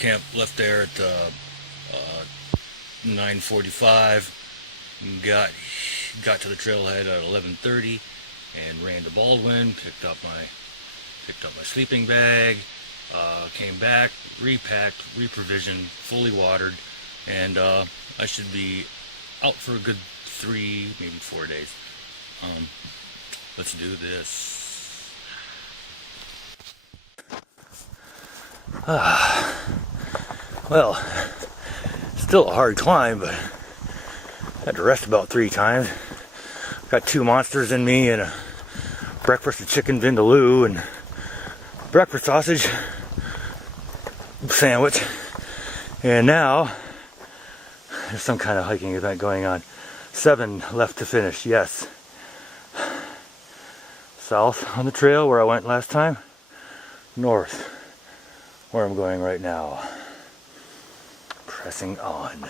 camp left there at 9:45. Got to the trailhead at 11:30 and ran to Baldwin. Picked up my sleeping bag. Came back, repacked, reprovisioned, fully watered, and I should be out for a good 3, maybe 4 days. Let's do this. Well, still a hard climb, but I had to rest about 3 times. Got 2 monsters in me and a breakfast of chicken vindaloo and breakfast sausage sandwich. And now there's some kind of hiking event going on. 7 left to finish, yes. South on the trail where I went last time. North where I'm going right now. Pressing on.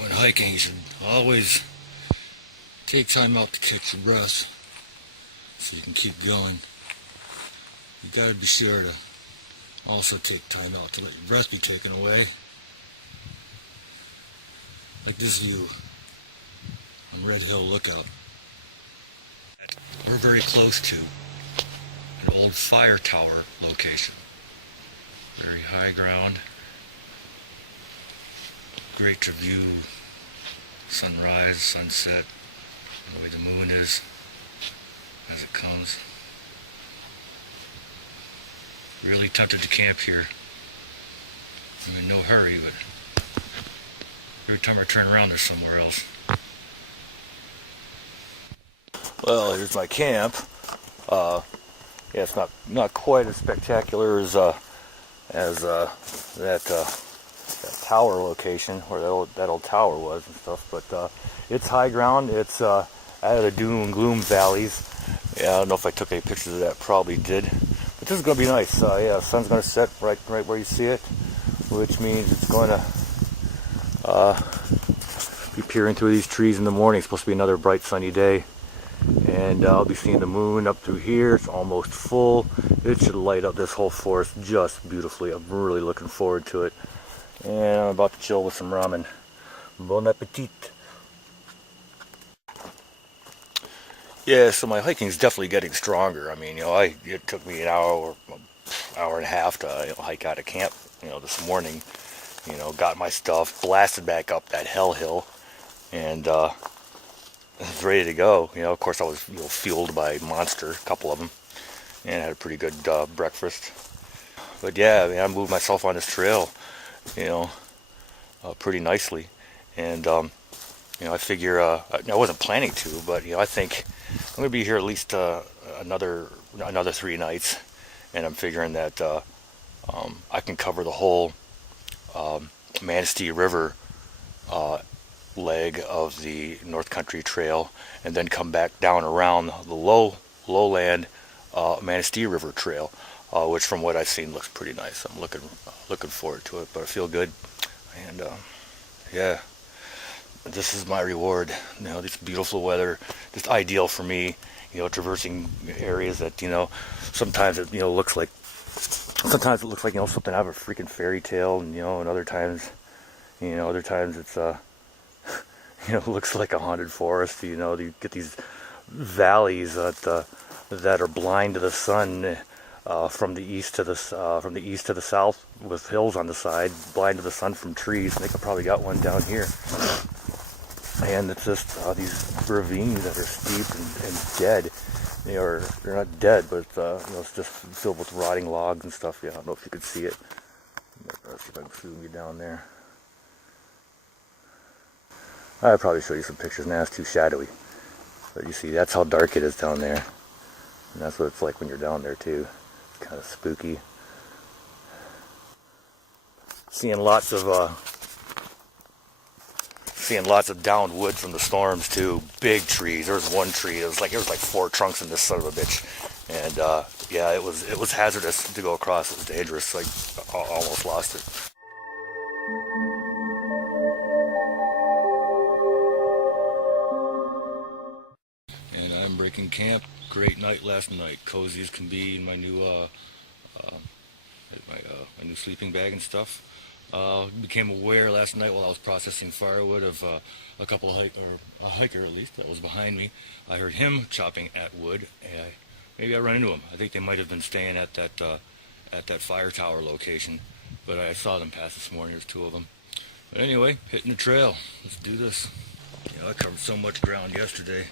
When hiking, you should always take time out to catch your breath so you can keep going. You gotta be sure to also take time out to let your breath be taken away. Like this view on Red Hill Lookout. We're very close to an old fire tower location. Very high ground. Great to view sunrise, sunset, the way the moon is as it comes. Really tempted to camp here. I'm in no hurry, but every time I turn around there's somewhere else. Well, here's my camp. Yeah, it's not quite as spectacular as that tower location where that old tower was and stuff, but it's high ground. It's out of the doom and gloom valleys. Yeah, I don't know if I took any pictures of that. Probably did, but this is gonna be nice. Yeah, the sun's gonna set right where you see it, which means it's going to be peering through these trees in the morning. It's supposed to be another bright sunny day, and I'll be seeing the moon up through here. It's almost full. It should light up this whole forest just beautifully. I'm really looking forward to it. And I'm about to chill with some ramen. Bon appetit. Yeah, so my hiking's definitely getting stronger. I mean, it took me an hour and a half to hike out of camp, this morning. Got my stuff, blasted back up that hell hill, and was ready to go. Of course I was fueled by Monster, a couple of them, and had a pretty good breakfast. But yeah, I moved myself on this trail, pretty nicely, and I figure I wasn't planning to, but I think I'm gonna be here at least another 3 nights, and I'm figuring that I can cover the whole Manistee River leg of the North Country Trail, and then come back down around the lowland Manistee River Trail, which from what I've seen looks pretty nice. I'm looking forward to it, but I feel good, and yeah, this is my reward. This beautiful weather, just ideal for me. Traversing areas that sometimes it looks like something out of a freaking fairy tale, and other times it's looks like a haunted forest. You get these valleys that are blind to the sun from the east to the south, with hills on the side, blind to the sun from trees. I think I probably got one down here. and it's just these ravines that are steep and dead. They're not dead, but it's just filled with rotting logs and stuff. Yeah, I don't know if you could see it. Let's see if I can zoom you down there. I'll probably show you some pictures now. It's too shadowy. But you see, that's how dark it is down there. And that's what it's like when you're down there too. It's kind of spooky. Seeing lots of downed wood from the storms too. Big trees. There was one tree. It was like 4 trunks in this son of a bitch. And yeah, it was hazardous to go across. It was dangerous. Like almost lost it. And I'm breaking camp. Great night last night. Cozy as can be in my new my new sleeping bag and stuff. Became aware last night while I was processing firewood of a hiker at least that was behind me. I heard him chopping at wood. Maybe I run into him. I think they might have been staying at that fire tower location, but I saw them pass this morning. There's 2 of them. But anyway, hitting the trail. Let's do this. I covered so much ground yesterday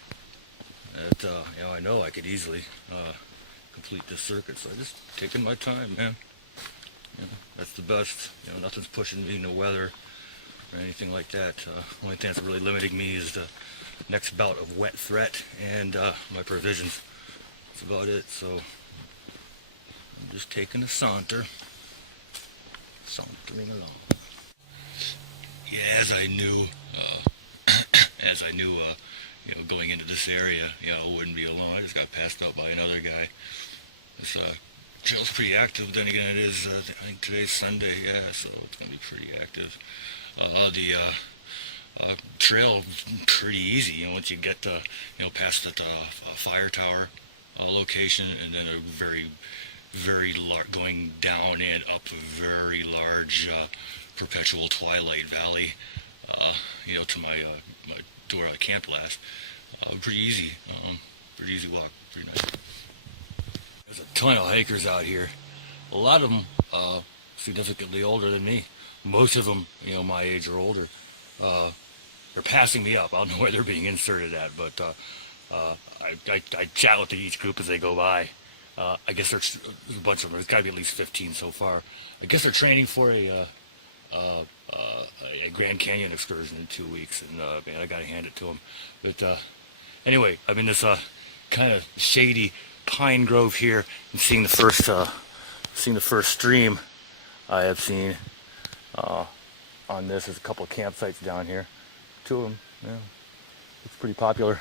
that I know I could easily complete this circuit. So I'm just taking my time, man. That's the best. Nothing's pushing me, no weather or anything like that. Only thing that's really limiting me is the next bout of wet threat and my provisions. That's about it. So I'm just taking a sauntering along. Yeah, as I knew, going into this area, I wouldn't be alone. I just got passed up by another guy. This trail's pretty active. Then again, it is. I think today's Sunday, so it's gonna be pretty active. The trail is pretty easy. Once you get past that fire tower location, and then a very large going down and up a very large perpetual twilight valley. To my door I camped last. Pretty easy. Pretty easy walk. Pretty nice. There's a ton of hikers out here. A lot of them significantly older than me. Most of them, my age or older. They're passing me up. I don't know where they're being inserted at, but I chat with each group as they go by. I guess there's a bunch of them. There's got to be at least 15 so far. I guess they're training for a Grand Canyon excursion in 2 weeks, and man, I gotta hand it to them. But anyway, I'm in this kind of shady pine grove here, and seeing the first stream I have seen on this. There's a couple of campsites down here. 2 of them. Yeah, it's pretty popular.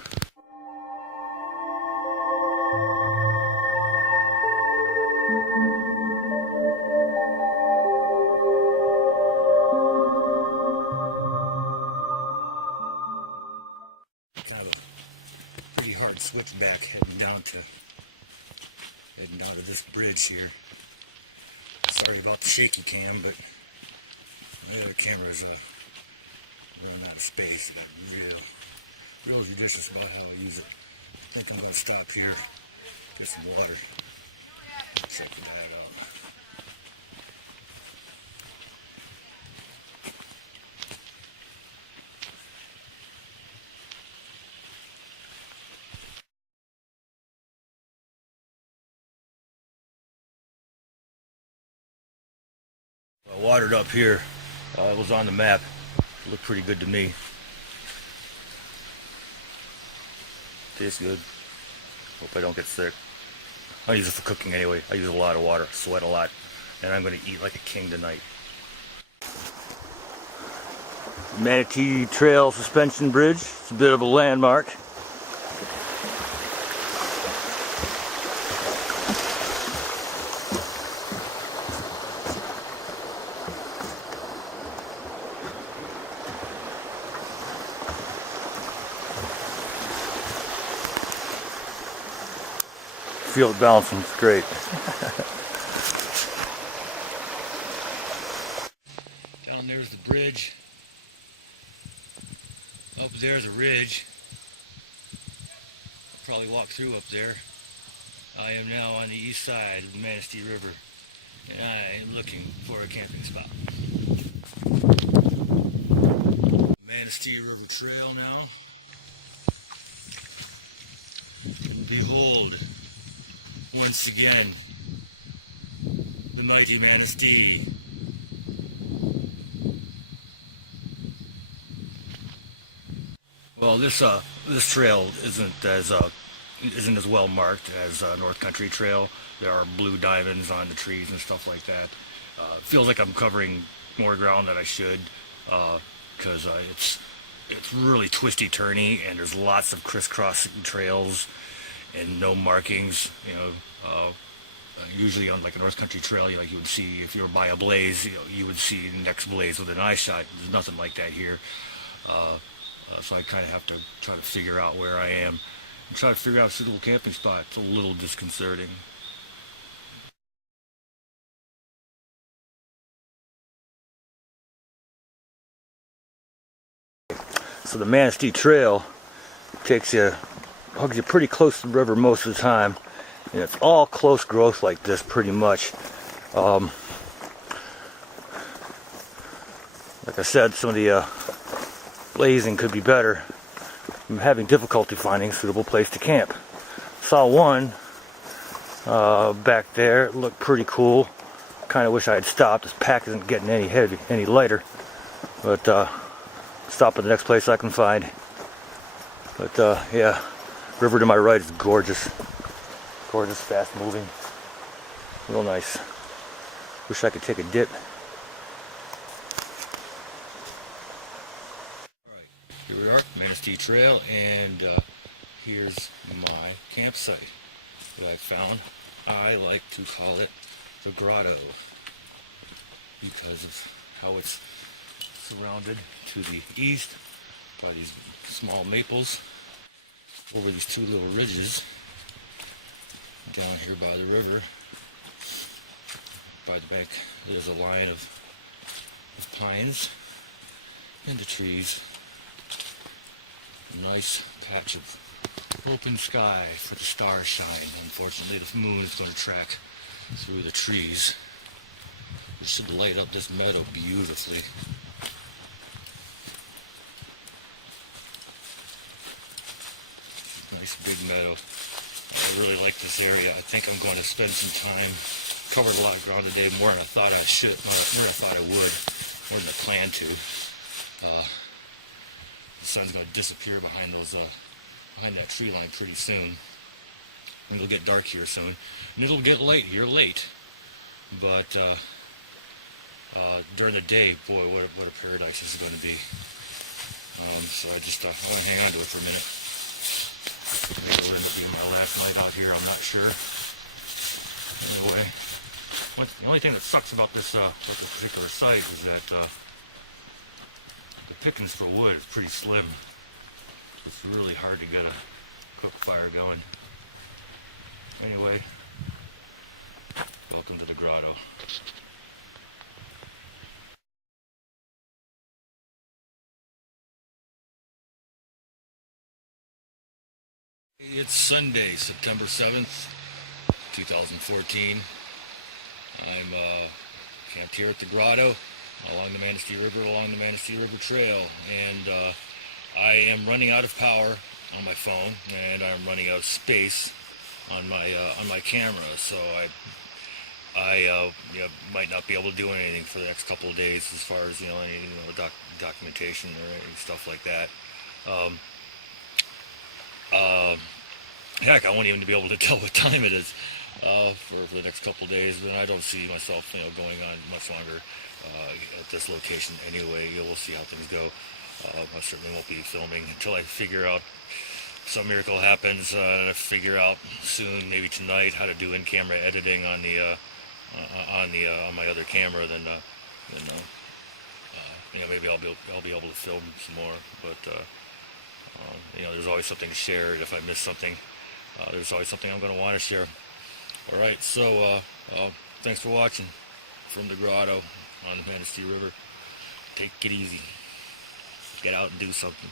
Kind of a pretty hard switchback heading down to this bridge here. Sorry about the shaky cam, but the camera's running out of space. Real judicious about how I use it. I think I'm going to stop here, get some water, check that out. I watered up here. It was on the map. It looked pretty good to me. Tastes good. Hope I don't get sick. I use it for cooking anyway. I use a lot of water, sweat a lot, and I'm going to eat like a king tonight. Manistee Trail suspension bridge. It's a bit of a landmark. Feel it bouncing, it's great. Down there's the bridge. Up there's a ridge. Probably walk through up there. I am now on the east side of the Manistee River, and I am looking for a camping spot. Manistee River Trail now. Behold, once again, the mighty Manistee. Well, this trail isn't as well marked as North Country Trail. There are blue diamonds on the trees and stuff like that. Feels like I'm covering more ground than I should, because it's really twisty turny, and there's lots of crisscrossing trails and no markings. Usually on like a North Country Trail, you would see, if you were by a blaze, you would see the next blaze with an eye shot. There's nothing like that here. So I kind of have to try to figure out where I am and try to figure out a suitable camping spot. It's a little disconcerting. So the Manistee Trail hugs you pretty close to the river most of the time, and it's all close growth like this pretty much. Like I said, some of the blazing could be better. I'm having difficulty finding a suitable place to camp. Saw one back there. It looked pretty cool. Kind of wish I had stopped. This pack isn't getting any lighter. But stop at the next place I can find. But yeah, river to my right is gorgeous. Gorgeous, fast moving. Real nice. Wish I could take a dip. Here we are, Manistee Trail, and here's my campsite that I found. I like to call it the grotto because of how it's surrounded to the east by these small maples over these two little ridges down here by the river. By the bank there's a line of pines and the trees. A nice patch of open sky for the stars shine. Unfortunately, the moon is going to track through the trees, which should light up this meadow beautifully. Nice big meadow. I really like this area. I think I'm going to spend some time. Covered a lot of ground today, more than I thought I should, more than I thought I would, more than I planned to. The sun's going to disappear behind that tree line pretty soon. And it'll get dark here soon. And it'll get late here late. But during the day, boy, what a paradise this is going to be. So I want to hang on to it for a minute. Maybe it'll end up being my last night out here, I'm not sure. Anyway, the only thing that sucks about this particular site is that the pickings for wood is pretty slim. It's really hard to get a cook fire going. Anyway, welcome to the grotto. It's Sunday, September 7th, 2014. I'm camped here at the grotto along the Manistee River, along the Manistee River Trail, and I am running out of power on my phone, and I'm running out of space on my camera, so I might not be able to do anything for the next couple of days as far as any documentation or any stuff like that. Heck, I won't even be able to tell what time it is for the next couple of days, but I don't see myself going on much longer at this location anyway. We'll see how things go. I certainly won't be filming until I figure out, some miracle happens, and I figure out soon, maybe tonight, how to do in-camera editing on my other camera. Then maybe I'll be able to film some more. But there's always something to share. If I miss something, there's always something I'm going to want to share. All right, so thanks for watching from the grotto on the Manistee River. Take it easy. Get out and do something.